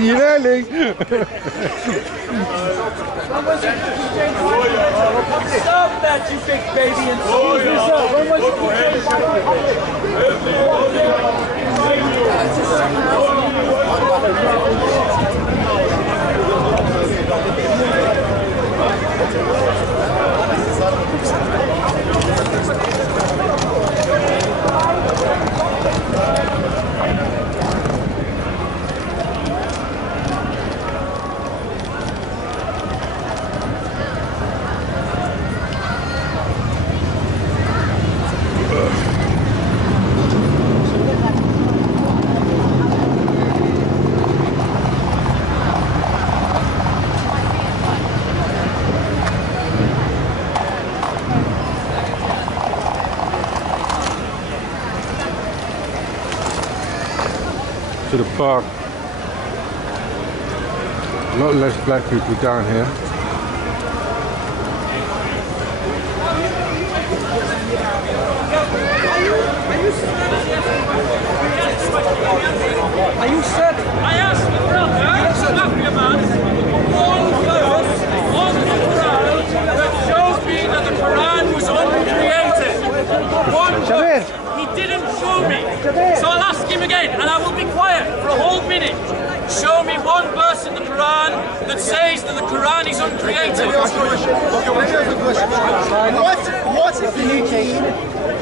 You nearly. Stop that, you big baby, and squeeze yourself. When was To the park. A lot less black people down here. Are you certain? I asked the brother, Mafia man, one verse on the Quran that shows me that the Quran was uncreated. One verse. He didn't show me. So I'll ask him again, and I will be quiet for a whole minute. Show me one verse in the Quran that says that the Quran is uncreated. What is the meaning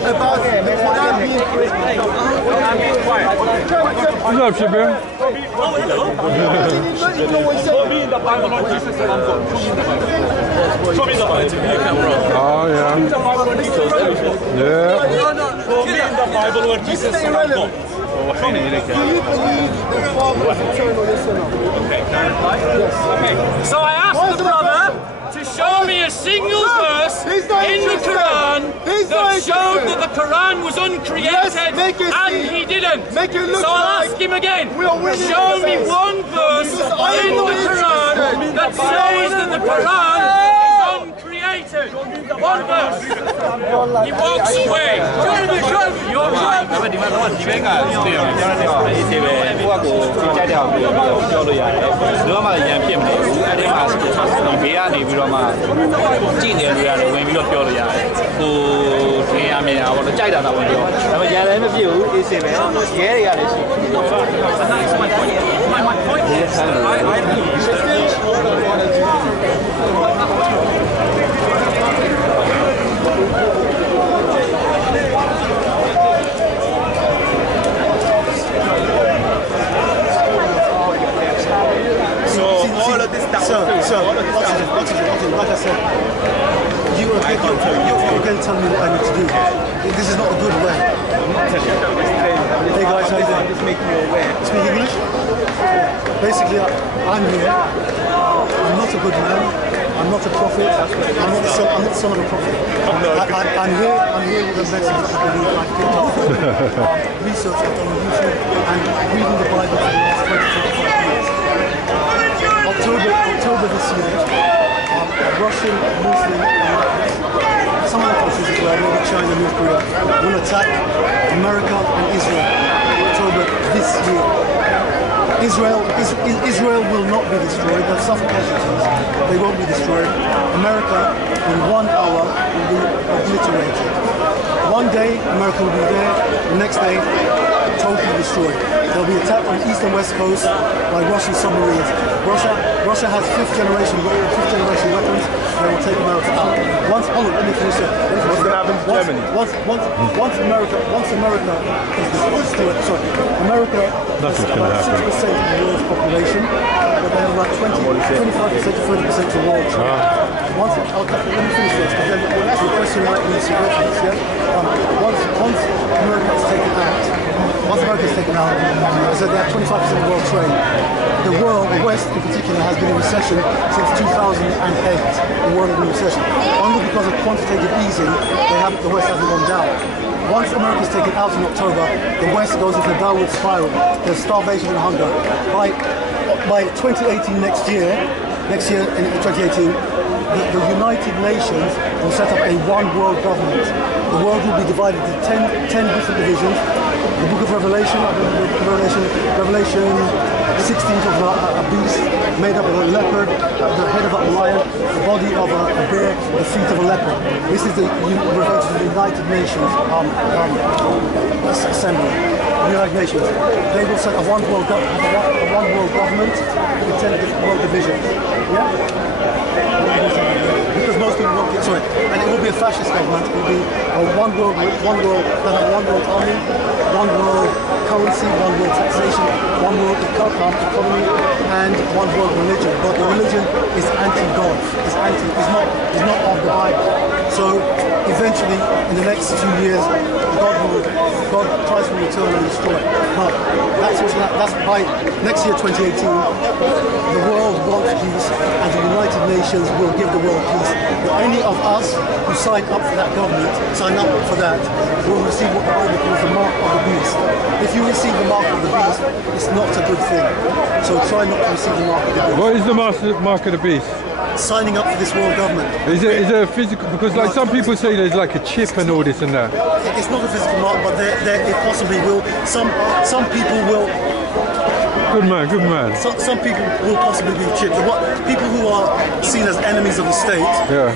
about the Quran being created? What's up, Shabir? Show me in the Bible where Jesus said I'm God. Show me in the Bible. Oh, yeah. Yeah. Show me in the Bible where Jesus said I'm God. Do you believe the Father is eternal, yes or no? Okay. So I asked the brother to show me a single verse in the Quran that showed that the Quran was uncreated, and he didn't. So I'll ask him again. Show me one verse in the Quran that says that the Quran is uncreated. One verse. He walks away. You're right. ဒီဘက်ကဒီဘက်ကိုကကိုကြိုက်တဲ့အောင်ပြောလို့ရတယ်။ဘယ်တော့မှရန်ဖြစ်မနေဘူး။အဲဒီမှာဒီဘေးကနေပြီးတော့မှကြည့်နေလို့ရတယ်ဝင်ပြီးတော့ပြောလို့ရတယ်။ဟိုထင်ရမြင်တာပေါ့ကြိုက်တာတော့ဝင်ပြော။ဒါပေမဲ့ရန်လည်းမဖြစ်ဘူးအေးစင်ပဲ။ရဲတွေကလည်းရှိတယ်။ My point is like I said, you're going to tell me what I need to do. This is not a good way. Hey guys, how you doing? Just making you aware. Speak English? Basically, I'm here. I'm not a good man. I'm not a prophet. I'm not the son of a prophet. I'm here with a message that I believe I picked up from research I've done on YouTube and reading the Bible for the last 20-25 years. October this year, Russian, Muslim, and some other countries as well, maybe China, North Korea, will attack America and Israel. October this year. Israel will not be destroyed. They'll suffer casualties. They won't be destroyed. America, in 1 hour, will be obliterated. One day, America will be there. The next day, totally destroyed. They'll be attacked on the east and west coast by Russian submarines. Russia has fifth generation weapons. They will take America out. Let me finish it. What's going to happen to Germany? Once America is destroyed, America has about 6% of the world's population, but they have about 25% to 30% of the world. Let me finish this, because then the question might be significance, yeah? Once America is taken out, so they have 25% of the world trade. The West in particular, has been in recession since 2008. The world has been in recession. Only because of quantitative easing, the West hasn't gone down. Once America is taken out in October, the West goes into a downward spiral. There's starvation and hunger. By 2018, next year in 2018, the United Nations will set up a one world government. The world will be divided into 10 different divisions. the book of Revelation, Revelation 16 talks about a beast made up of a leopard, the head of a lion, the body of a bear, the feet of a leopard. This is referred to the United Nations Assembly. United Nations. They will set a one world government with 10 different world divisions. Yeah? Because most people won't get, sorry, and it will be a fascist government. It will be a one world, they'll have one world army, one world currency, one world taxation, one world economy, and one world religion. But the religion is anti-God. It's not of the Bible. So eventually, in the next 2 years, Christ will return and destroy. But that's by next year, 2018, the world wants peace, and the United Nations will give the world peace. But only of us who sign up for that government, will receive what the Bible calls the mark of the beast. If you receive the mark of the beast, it's not a good thing. So try not to receive the mark of the beast. What is the mark of the beast? Signing up for this world government. Is it a physical? Because like some people say there's like a chip and all this and that. It's not a physical mark, but it possibly will. Some people will. Good man. Some people will possibly be chipped. People who are seen as enemies of the state,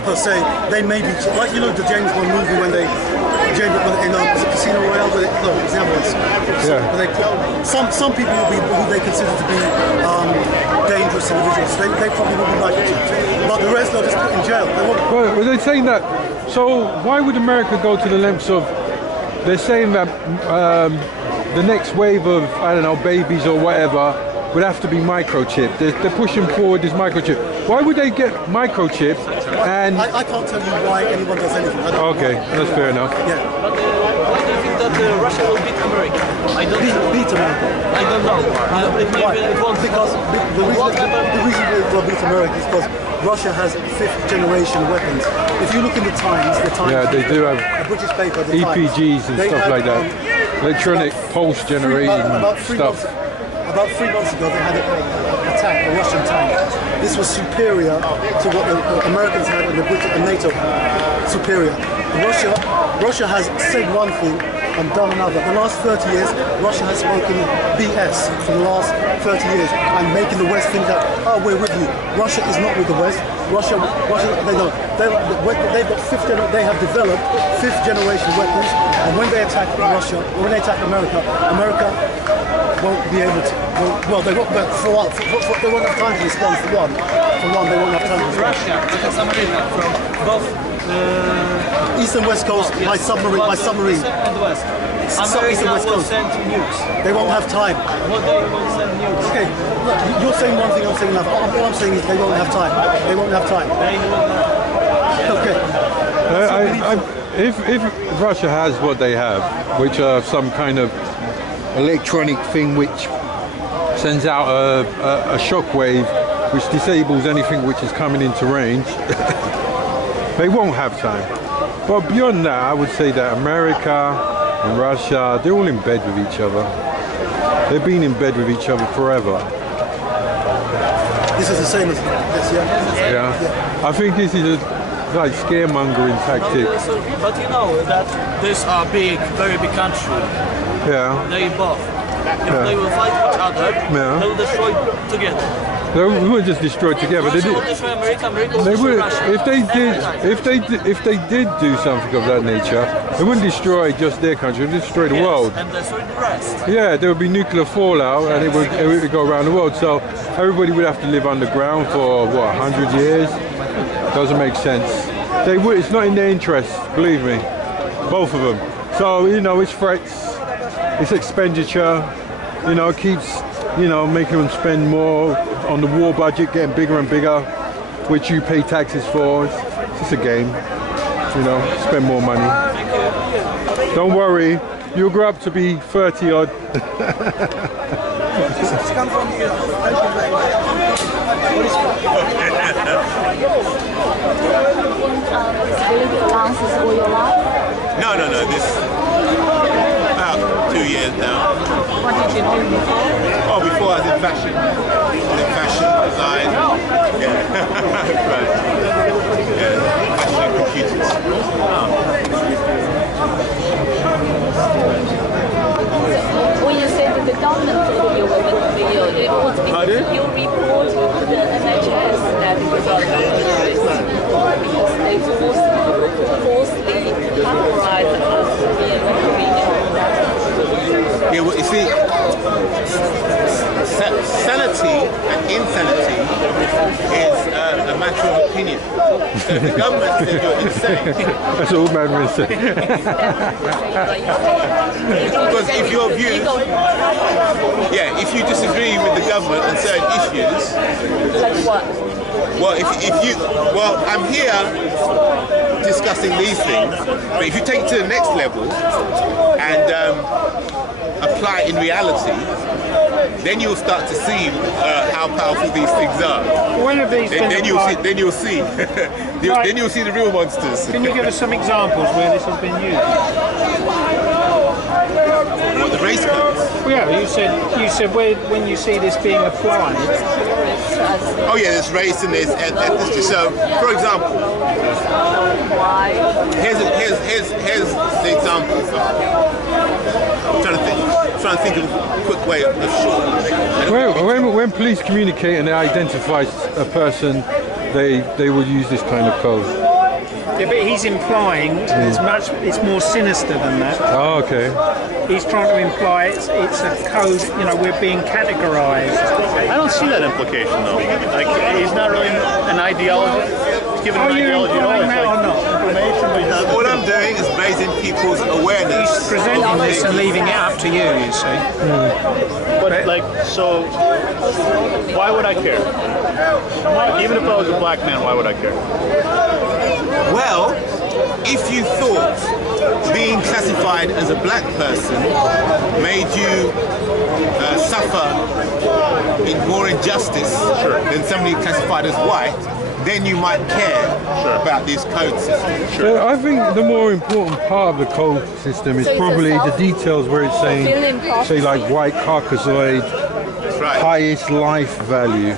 per se, they may be chipped. Like, you know, the James Bond movie when they in Casino Royale, but it's the other ones. Some people will be who they consider to be dangerous individuals. They probably will be microchipped. But the rest they'll just put in jail. Well, were they saying that? So why would America go to the lengths of? They're saying that the next wave of, I don't know, babies or whatever would have to be microchipped. They're pushing forward this microchip. Why would they get microchipped? And I can't tell you why anyone does anything. Okay, that's fair enough. Yeah. But why do you think that Russia will beat America? I don't know. Beat America. I don't know. It won't. Because the reason it will beat America is because Russia has 5th generation weapons. If you look in the Times, they do have a British paper, the EPGs and stuff like that. Electronic pulse generating stuff. About 3 months ago, they had an attack, a Russian tank. This was superior to what the Americans had and the British and NATO had. Superior. Russia has said one thing and done another. The last 30 years, Russia has spoken BS for the last 30 years and making the West think that, oh, we're with you. Russia is not with the West. Russia, they know. They've got they have developed 5th generation weapons, and when they attack Russia, or when they attack America won't be able to. Well, they won't. But they won't have time to respond. For one, they won't have time to respond. Russia attacks America from both East and West Coast by submarine. East and West. America will send nukes. They won't have time. What they will send nukes. Okay, look, you're saying one thing, I'm saying another. All I'm saying is they won't have time. They won't have time. They will not. Okay. If Russia has what they have, which are some kind of electronic thing which sends out a shockwave which disables anything which is coming into range, they won't have time. But beyond that, I would say that America and Russia, they're all in bed with each other. They've been in bed with each other forever. This is the same as this, yeah? Yeah. I think this is like scaremongering tactic. But you know that these are big, very big country. Yeah. They both. If they will fight each other, they will destroy together. They wouldn't just destroy together. Russia will destroy America, America will they destroy would, Russia. if they did do something of that nature, they wouldn't destroy just their country, they would destroy the world. And destroy the rest. Yeah, there would be nuclear fallout and it would go around the world. So everybody would have to live underground for what, 100 years? Doesn't make sense. They would. It's not in their interest, believe me. Both of them. So you know, it's threats, it's expenditure. You know, it keeps making them spend more on the war budget, getting bigger and bigger, which you pay taxes for. It's just a game. You know, spend more money. Don't worry, you'll grow up to be 30 odd. No. This about 2 years now. What did you do before? Oh, before I was in fashion. Design. Yeah. Right. Yeah. Fashion and computers. report to the NHS that it was all because they falsely categorized us to be a Yeah, well, you see, sanity and insanity is a matter of opinion. So if the government says you're insane, That's all madmen say. because if your views, if you disagree with the government on certain issues, Like what? well, I'm here discussing these things, but if you take it to the next level and apply it in reality, then you'll start to see how powerful these things are. When have these been Then you'll see. Then you'll see the real monsters. Can you give us some examples where this has been used? What, the race codes? Well, yeah, you said when you see this being applied. Oh yeah, there's race and there's ethnicity. So, for example, here's the example. I'm trying to think of a quick way of short. When police communicate and they identify a person, they would use this kind of code. Yeah, but he's implying it's more sinister than that. Oh, okay. He's trying to imply it's a code, we're being categorized. I don't see that implication though. Like he's not really an ideology. He's given an ideology at all. It's like information, but he's not. What I'm doing is raising people's awareness. He's presenting this and leaving it up to you see. But like, so why would I care? Even if I was a black man, why would I care? Well, if you thought being classified as a black person made you suffer in more injustice than somebody classified as white, then you might care about this code system. I think the more important part of the code system is probably the details where it's saying, say like white Caucasoid, highest life value.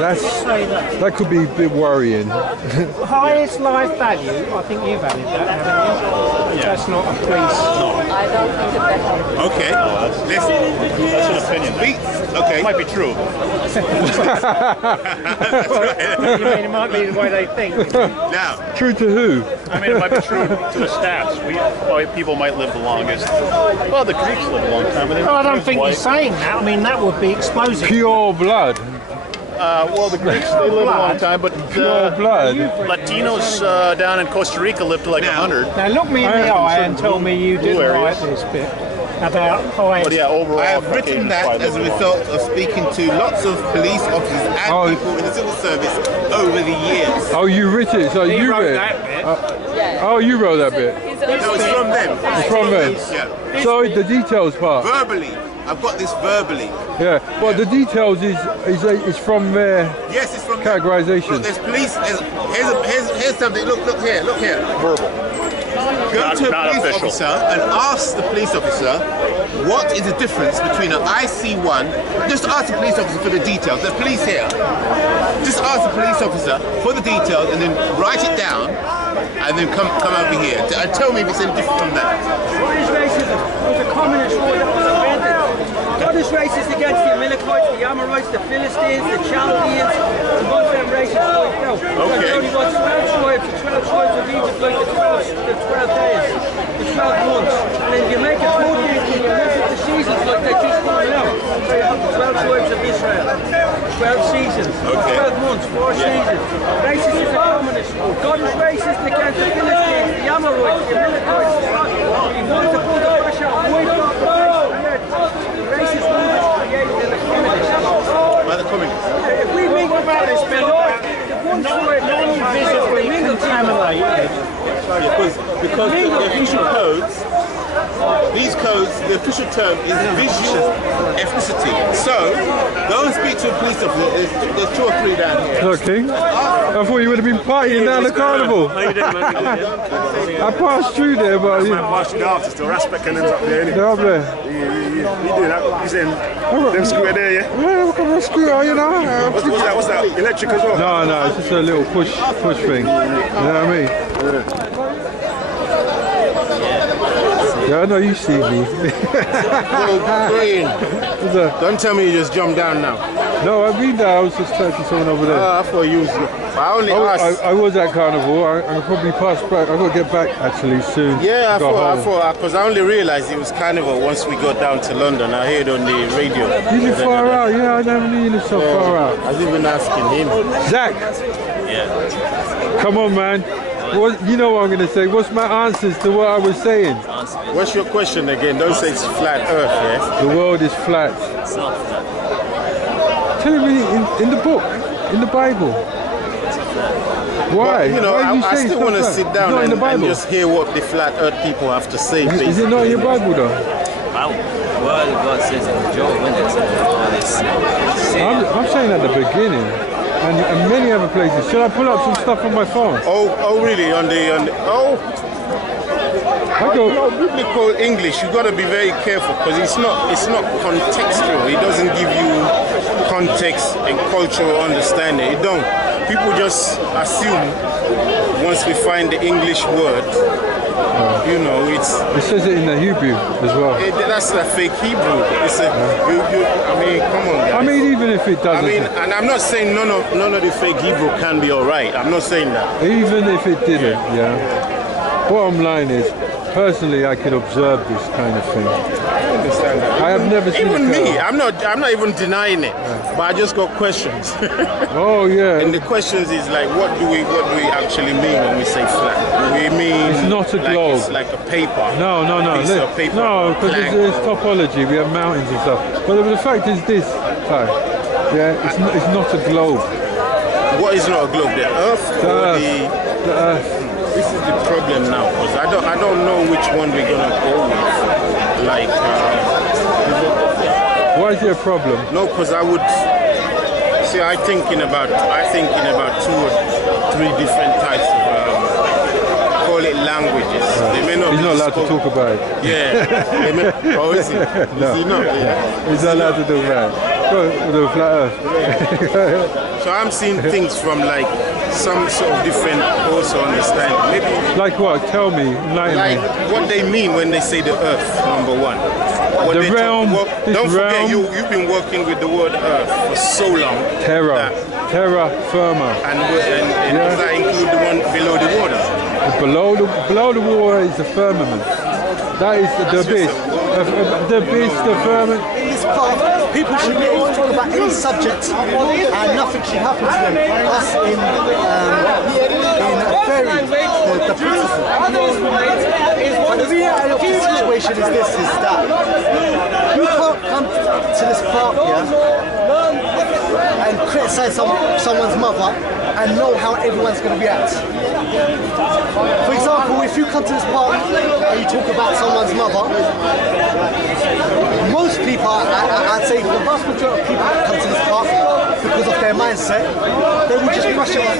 That could be a bit worrying. Highest life value, I think you've added that, haven't you? That's not a police. I don't think that Okay, that's an opinion. Okay. It might be true. It might be the way they think. Now, true to who? I mean, it might be true to the stats. People might live the longest. Well, the Greeks live a long time. But I don't think you're saying that. I mean, that would be explosive. Pure blood. Well, the Greeks, they live a long time, but pure blood. Latinos down in Costa Rica live to like 100. Now look me in the eye and tell me you didn't write this bit about highest. But yeah, overall, I have written that as a result of speaking to lots of police officers and people in the civil service over the years. Oh, you wrote it, so you wrote read that bit. Oh, you wrote that bit. No, it's from them. It's from them. Yeah. So the details part. Verbally. I've got this verbally. Yeah, well, the details is from their yes, it's from categorization. Look, there's police. Here's something. Look here. Verbal. Go to a police officer and ask the police officer what is the difference between an IC1. Just ask the police officer for the details. The police here. Just ask the police officer for the details and then write it down and then come over here and tell me if it's any different from that. What is racism? It was a communist war that was invented. What is racist against the Amalekites, the Amorites, the Philistines, the Chaldeans, and one of them racists wiped out. Okay. There's only what, 12 tribes of Egypt, like the 12 days, the 12 months. And then you make it 40 and you measure the seasons like they just pointed out. So you have the 12 tribes of Israel, 12 seasons, 12 months, 4 seasons. Racist is a communist war. God is racist against the Philistines, the Amorites, the Amalekites. He wanted to put the pressure and wipe out the racist movement created in the communists. By the communists. If we think about this, non-visibly contaminated. Because the official codes, these codes, the official term is visual ethnicity. So, go and speak to a police officer. There's 2 or 3 down here. Look, King. I thought you would have been partying down the carnival. I passed through there, but I passed through the after store. Aspect and up there. They're up there. You do that. He's in them screw there, yeah? Yeah, look at my screw, you know. What's that? Electric as well? No, it's just a little push thing. You know what I mean? Yeah, I know you see me. Don't tell me you just jumped down now. No, I've been there. I was just talking to someone over there. I thought you was... I only asked... I was at Carnival. I'm probably past back. I've got to get back actually soon. Yeah, I thought, because I only realised it was Carnival once we got down to London. I heard on the radio. You live far out? Yeah, I never knew you lived so far out. I was even asking him. Zach! Yeah. Come on, man. What, you know what I'm going to say. What's my answers to what I was saying? What's your question again? Don't say it's flat Earth, yeah? The world is flat. It's not flat. Tell me in the book, in the Bible. Why? But, you know, Why I still want to sit down and just hear what the flat Earth people have to say. Is it not in your Bible, though? Well, the word of God says in Job, when I'm saying at the beginning. And many other places. Should I pull up some stuff on my phone? Oh, really? On the biblical English. You got to be very careful because it's not contextual. It doesn't give you context and cultural understanding. It don't. People just assume once we find the English word. You know, it says it in the Hebrew as well. That's a fake Hebrew. It's I mean, come on, guys. I mean, even if it doesn't. I mean, and I'm not saying none of the fake Hebrew can be all right. I'm not saying that. Even if it didn't, yeah. Bottom line is, personally, I could observe this kind of thing. I understand that. I have never seen even me. I'm not even denying it, but I just got questions. Oh yeah. And the questions is like, what do we actually mean when we say flat? Do we mean it's not a globe? It's like a paper. No. Piece of paper. No, because it's topology. We have mountains and stuff. But the fact is this, yeah, it's not a globe. What is not a globe? The Earth The Earth. This is the problem now, because I don't know which one we're gonna go with. Like, why is there a problem? No, because I would see. I'm thinking about 2 or 3 different types of call it languages. They may not. He's not allowed to talk about it. Yeah. Oh, is he? No. Is he not? Yeah. He's not allowed to talk about it. The flat Earth. So I'm seeing things from like some sort of different also understanding. Maybe like what? Tell me, enlighten me. What they mean when they say the Earth, number one. When the realm. Don't forget, you've been working with the word Earth for so long. Terra firma. And does that include the one below the water? Below the water is the firmament. That is the abyss. The abyss, the firmament. In this part, people should be able to talk about any subject and nothing should happen to them. Us in a fairy, the principle. But the reality of the situation is this, is that you can't come to this park here and criticize someone's mother and know how everyone's going to react. For example, if you come to this park and you talk about someone's mother, most people, I'd say the vast majority of people that come to this park because of their mindset, they will just brush it off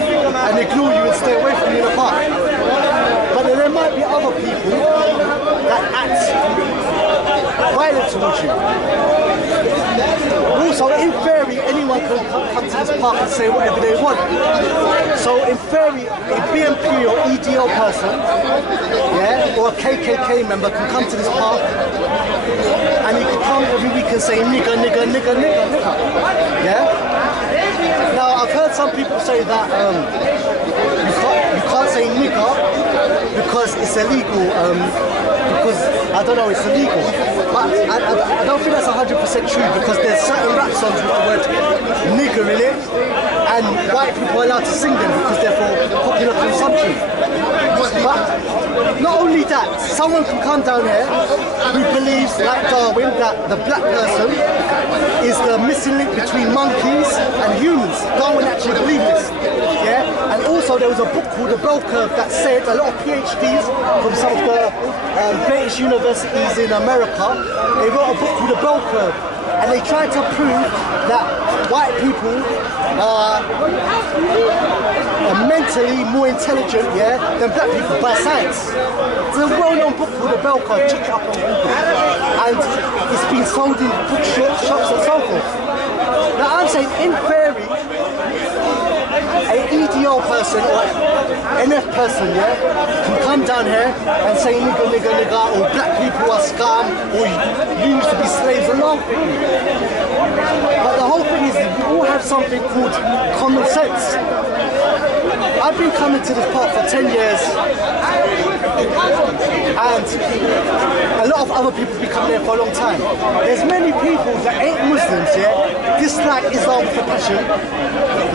and ignore you and stay away from you in the park. But then there might be other people that act violent towards you. Also, in theory, anyone can come to this park and say whatever they want. So in theory, a BNP or EDL person, yeah, or a KKK member can come to this park and he can come every week and say nigger, nigger, nigger, nigger, nigger. Yeah? Now, I've heard some people say that you can't say nigger because it's illegal, because, I don't know, it's illegal. But I don't think that's 100% true because there's certain rap songs with the word nigger in it and white people are allowed to sing them because they're for popular consumption. But not only that, someone can come down here who believes, like Darwin, that the black person is the missing link between monkeys and humans. Darwin actually believed this. Yeah? And also there was a book called The Bell Curve that said a lot of PhDs from some of the British universities in America, they wrote a book called The Bell Curve. And they tried to prove that white people are mentally more intelligent, yeah, than black people by science. There's a well-known book called The Bell Curve, check it up on Google. And it's been sold in bookshops and so forth. Now I'm saying, in theory, an EDL person or NF person, yeah, can come down here and say nigga, nigga, nigga, or black people are scum, or you used to be slaves, and laugh at you. But the whole thing is we all have something called common sense. I've been coming to this park for 10 years, and a lot of other people have been coming here for a long time. There's many people that ain't Muslims, yeah, dislike Islam with a passion,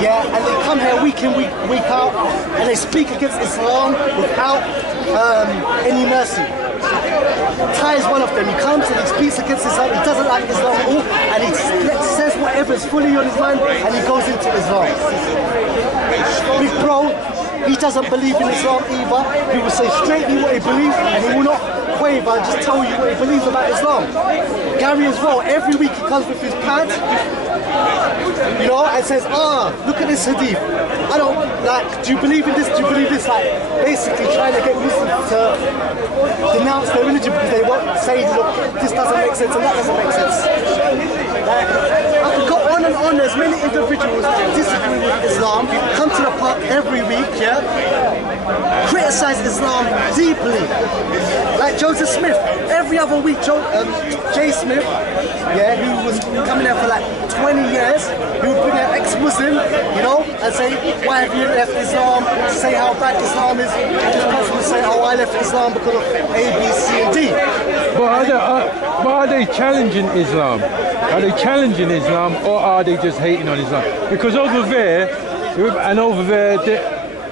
yeah, and they come here week in, week out, and they speak against Islam without any mercy. Ty is one of them. He comes and he speaks against Islam, he doesn't like Islam at all, and he says whatever's fully on his mind, and he goes into Islam. Big bro, he doesn't believe in Islam either. He will say straightly what he believes, and he will not quaver and just tell you what he believes about Islam. Gary as well, every week he comes with his pad, you know, and says, look at this hadith. I don't, like, do you believe in this, do you believe this? Like, basically trying to get Muslims to denounce their religion because they won't say, look, this doesn't make sense and that doesn't make sense. Like, I could go on and on. There's many individuals that disagree with Islam, come to the park every week, yeah, criticize Islam deeply. Like Joseph Smith, every other week, Jay Smith, yeah, who was coming here for like 20 years, he would bring an ex-Muslim, you know, and say, why have you left Islam? Say how bad Islam is. And this person would say, oh, I left Islam because of A, B, C, and D. But are they challenging Islam? Are they challenging Islam, or are they just hating on Islam? Because over there,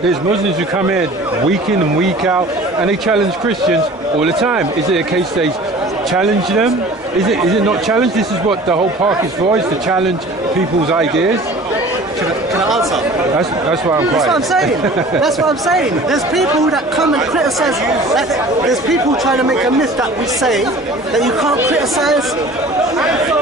there's Muslims who come in week in and week out, and they challenge Christians all the time. Is it a case they challenge them? Is it not challenge? This is what the whole park is for, is to challenge people's ideas. Can I answer? That's why I'm quiet. That's what I'm saying. That's what I'm saying. There's people that come and criticize. There's people trying to make a myth that we say that you can't criticize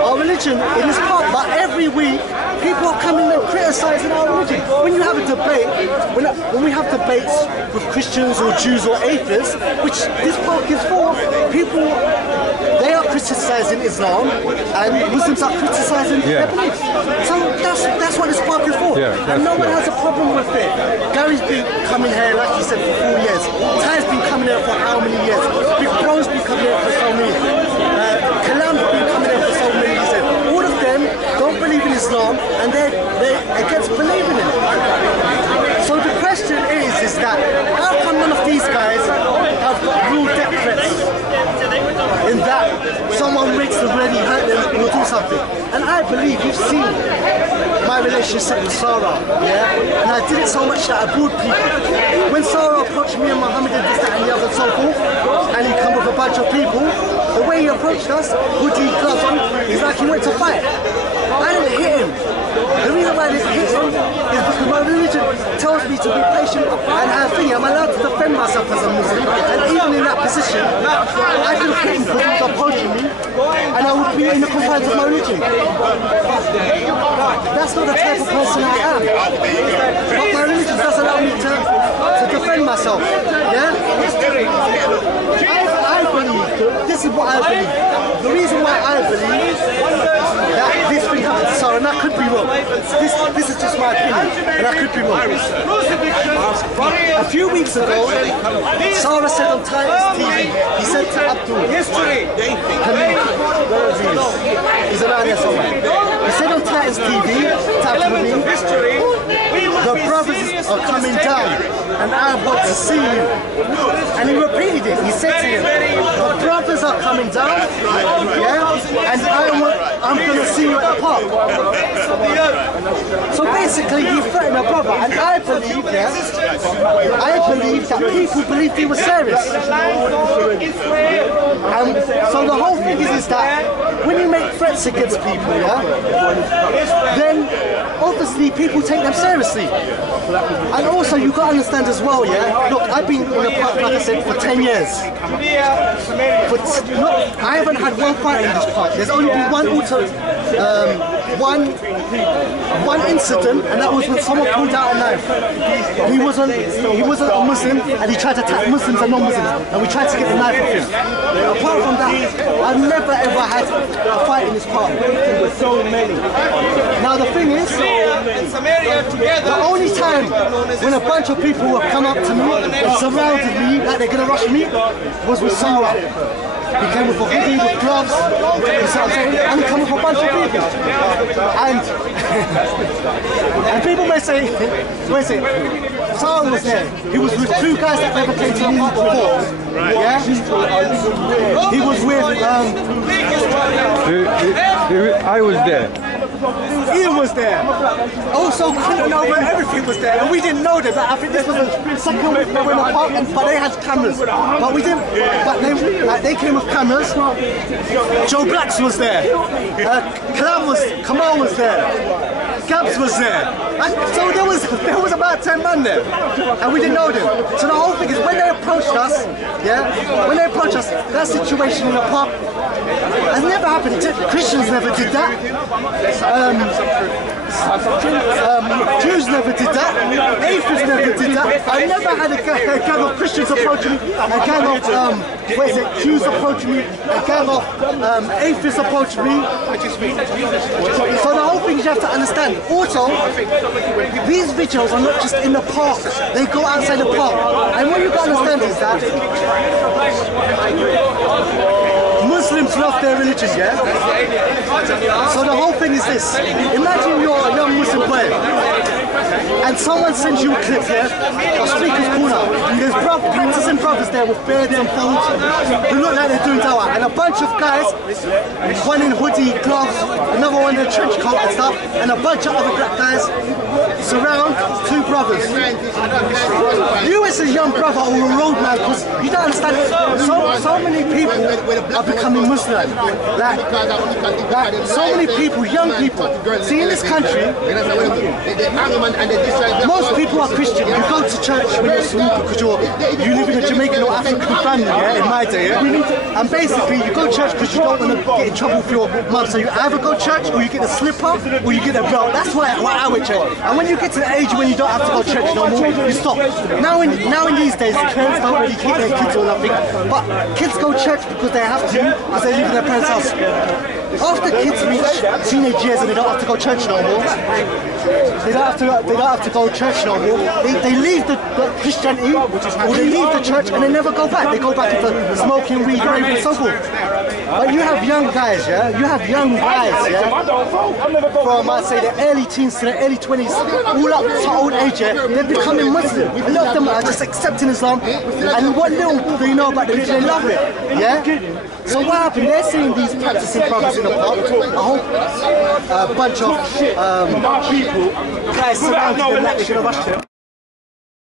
our religion in this park. But every week, people are coming and criticizing our religion. When you have a debate, when we have debates with Christians or Jews or atheists, which this park is for, people, they are criticizing Islam and Muslims are criticizing their beliefs. So that's what this park is for. Yeah, and no one has a problem with it. Gary's been coming here, like you said, for 4 years. Ty's been coming here for how many years? Big Bro's been coming here for so many. Kalam's been coming here for so many years. All of them don't believe in Islam and they're against believing in it. So the question is that how come none of these guys have got real death threats in that someone makes them ready, hurt them, or do something? And I believe you've seen my relationship with Sarah, yeah? And I did it so much that I brought people. When Sarah approached me and Muhammad and this, that and the other and so forth, and he come with a bunch of people, the way he approached us, hoodie, gloves on, he's like he went to fight. I didn't hit him. The reason why I didn't hit him is because my religion tells me to be patient and have faith. I'm allowed to defend myself as a Muslim, and even in that position, I didn't hit him because he was approaching me, and I would be in the confines of my religion. That's not the type of person I am. But my religion does allow me to defend myself. Yeah? I believe, this is what I believe. The reason why I believe that this thing happened to Sarah, and I could be wrong. This is just my opinion, and I could be wrong. A few weeks ago, Sarah said on Titus TV, he said to Abdul, he's around here somewhere. He said on Titus TV, the brothers are coming down, and I want to see you. And he repeated it. He said to him, the brothers are coming down, yeah, and I'm going to see you at the park. So basically, he threatened a brother, and I believe, yeah, I believe that people believed he was serious. And so the whole thing is that when you make threats against people, yeah, then obviously people take them seriously. And also you got to understand as well, yeah, look, I've been in the park, like I said, for 10 years. I haven't had one fight in this park. There's only been one incident, and that was when someone pulled out a knife. He wasn't a Muslim, and he tried to attack Muslims and non-Muslims, and we tried to get the knife off him. Apart from that, I've never ever had a fight in this park. There's so many. Now Now the thing is, the only time when a bunch of people have come up to me and surrounded me like they're going to rush me was with Sarah. He came with a hoodie, with gloves, and he came with a bunch of people. And people may say, Sarah was there. He was with two guys that never came to me before. Yeah? He was with, I was there. Ian was there. Also, Clinton over everything was there, and we didn't know that. I think this was the second week they were in the park, but they had cameras. But we didn't. But they came with cameras. Joe Blacks was there. Kamal was there. Gabs was there. And so there was about 10 men there, and we didn't know them. So the whole thing is when they approached us, that situation in the park has never happened. Christians never did that. Jews never did that. Atheists never did that. I never had a gang of Christians approach me, a gang of Jews approach me, a gang of atheists approach me. So the whole thing you have to understand. Also, these videos are not just in the park. They go outside the park. And what you got to understand is that Muslims love their religion, yeah? So the whole thing is this. Imagine you're a young Muslim player and someone sends you a clip, yeah? A speaker's corner. There's practicing brothers there with beards and phones who look like they're doing dawah. And a bunch of guys, one in hoodie, gloves, another one in a trench coat and stuff, and a bunch of other black guys surround two brothers. You as a young brother or a road man, because you don't understand, so many people are becoming Muslim. Like so many people, young people. See, in this country, most people are Christian. You go to church when you're small because you live in a Jamaican or African family, yeah, in my day, yeah? And basically you go to church because you don't want to get in trouble with your mum. So you either go to church or you get a slipper or you get a belt. That's why I went to church. And when you get to the age when you don't have to go to church no more, you stop. Now in these days, parents don't really keep their kids or nothing. But kids go to church because they have to, because they live in their parents' house. After kids reach teenage years and they don't have to go to church no more, they don't have to go to church no more. They leave the Christianity or they leave the church and they never go back. They go back to smoking, weed, rave and so forth. But you have young guys, yeah? You have young guys, yeah? From, I'd say, the early teens to the early 20s, all up to old age, yeah? They're becoming Muslim. A lot of them are just accepting Islam, and what little they know about the religion, they love it, yeah? So what happened? They're seeing these practicing brothers in the park, a whole bunch of people, guys surrounding them like they're going to rush them.